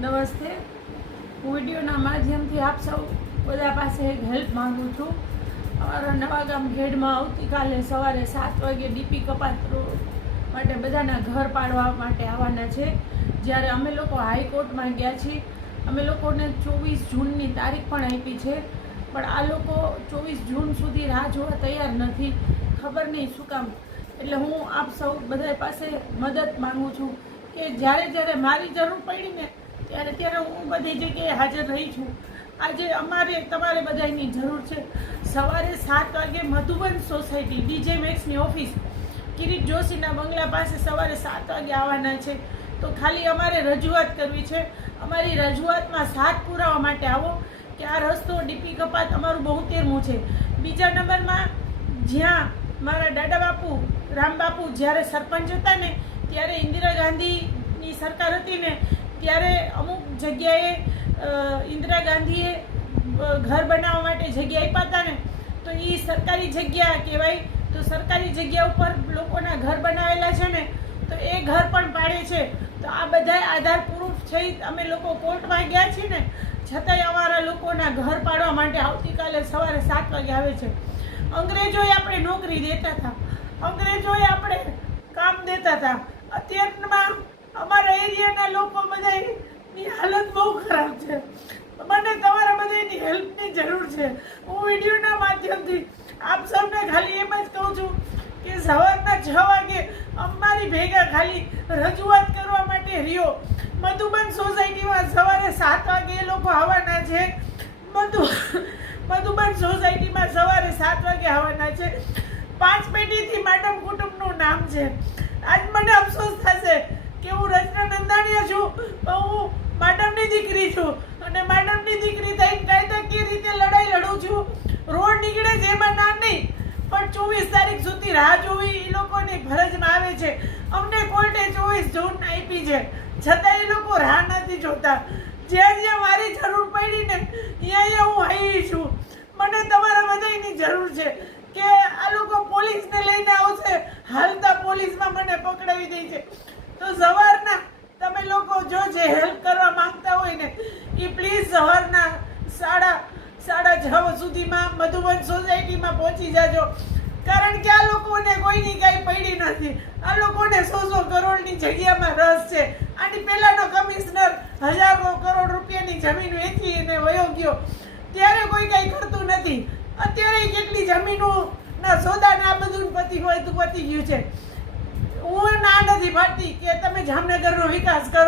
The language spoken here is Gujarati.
નમસ્તે. હું વિડીયોના માધ્યમથી આપ સૌ બધા પાસે એક હેલ્પ માગું છું. અમારા નવાગામ ખેડમાં આવતીકાલે સવારે 7 વાગે ડીપી કપાત માટે બધાના ઘર પાડવા માટે આવવાના છે. જ્યારે અમે લોકો હાઈકોર્ટમાં ગયા છીએ, અમે લોકોને 24 જૂનની તારીખ પણ આપી છે, પણ આ લોકો 24 જૂન સુધી રાહ જોવા તૈયાર નથી. ખબર નહીં શું કામ. એટલે હું આપ સૌ બધા પાસે મદદ માગું છું કે જ્યારે મારી જરૂર પડી ને ત્યારે હું બધી જગ્યાએ હાજર રહી છું. આજે અમારે તમારે બધાની જરૂર છે. સવારે 7 વાગે મધુબન સોસાયટી ડીજે મેક્સની ઓફિસ કિરીટ જોશીના બંગલા પાસે સવારે 7 વાગે આવવાના છે. તો ખાલી અમારે રજૂઆત કરવી છે. અમારી રજૂઆતમાં સાથ પુરાવા માટે આવો કે આ રસ્તો ડીપી કપાત અમારું 72મું છે. બીજા નંબરમાં જ્યાં મારા દાદા બાપુ રામબાપુ જ્યારે સરપંચ હતા ને ત્યારે ઇન્દિરા ગાંધીની સરકાર હતી ને ત્યારે અમુક જગ્યાએ ઇન્દિરા ગાંધીએ ઘર બનાવવા માટે જગ્યા આપ્યા હતા ને, તો એ સરકારી જગ્યા કહેવાય. તો સરકારી જગ્યા ઉપર લોકોના ઘર બનાવેલા છે ને, તો એ ઘર પણ પાડે છે. તો આ બધા આધાર પ્રૂફ છે. અમે લોકો કોર્ટમાં ગયા છીએ ને, છતાંય અમારા લોકોના ઘર પાડવા માટે આવતીકાલે સવારે 7 વાગે આવે છે. અંગ્રેજોએ આપણે નોકરી દેતા હતા, અંગ્રેજોએ આપણે કામ દેતા હતા. અત્યારમાં અમારા એરિયાના લોકો બધાની હાલત બહુ ખરાબ છે. મને તમારા બધાની હેલ્પની જરૂર છે. હું વિડીયોના માધ્યમથી આપ સૌને ખાલી એમ જ કહું છું કે સવારના 6 વાગે અમારી ભેગા ખાલી રજૂઆત કરવા માટે રહ્યો. મધુબન સોસાયટીમાં સવારે 7 વાગે એ લોકો આવવાના છે. મધુબન સોસાયટીમાં સવારે 7 વાગે આવવાના છે. 5 પેઢીથી મેડમ કુટુંબનું નામ છે. આજ મને અફસોસ થશે કે હું રચના નંદાણીયા છું, પણ હું મેડમની દીકરી છું અને મેડમની દીકરી થઈને કાયદાકીય રીતે લડાઈ લડું છું. રોડ નીકળે છે એમાં ના નહીં, પણ 24 તારીખ સુધી રાહ જોવી એ લોકોની ફરજમાં આવે છે. અમને કોર્ટે 24 જૂન આપી છે, છતાં એ લોકો રાહ નથી જોતા. જ્યાં મારી જરૂર પડી ને ત્યાં હું આવી છું. મને તમારા બધાની જરૂર છે કે આ લોકો પોલીસને લઈને આવશે, હાલતા પોલીસમાં મને પકડાવી દે છે. તો સવારના તમે લોકો જો જે હેલ્પ કરવા માંગતા હોય ને એ પ્લીઝ સવારના 6:30 સુધીમાં મધુબન સોસાયટીમાં પહોંચી જાજો. કારણ કે આ લોકોને કોઈની કાંઈ પડી નથી. આ લોકોને 100 કરોડની જગ્યામાં રસ છે. આની પહેલાંનો કમિશનર હજારો કરોડ રૂપિયાની જમીન વેચી અને વયો ગયો, ત્યારે કોઈ કાંઈ કરતું નથી. અત્યારે કેટલી જમીનોના સોદાને આ બધું પતી ગયું છે. હું ના નથી પાડતી કે તમે જામનગરનો વિકાસ કરો.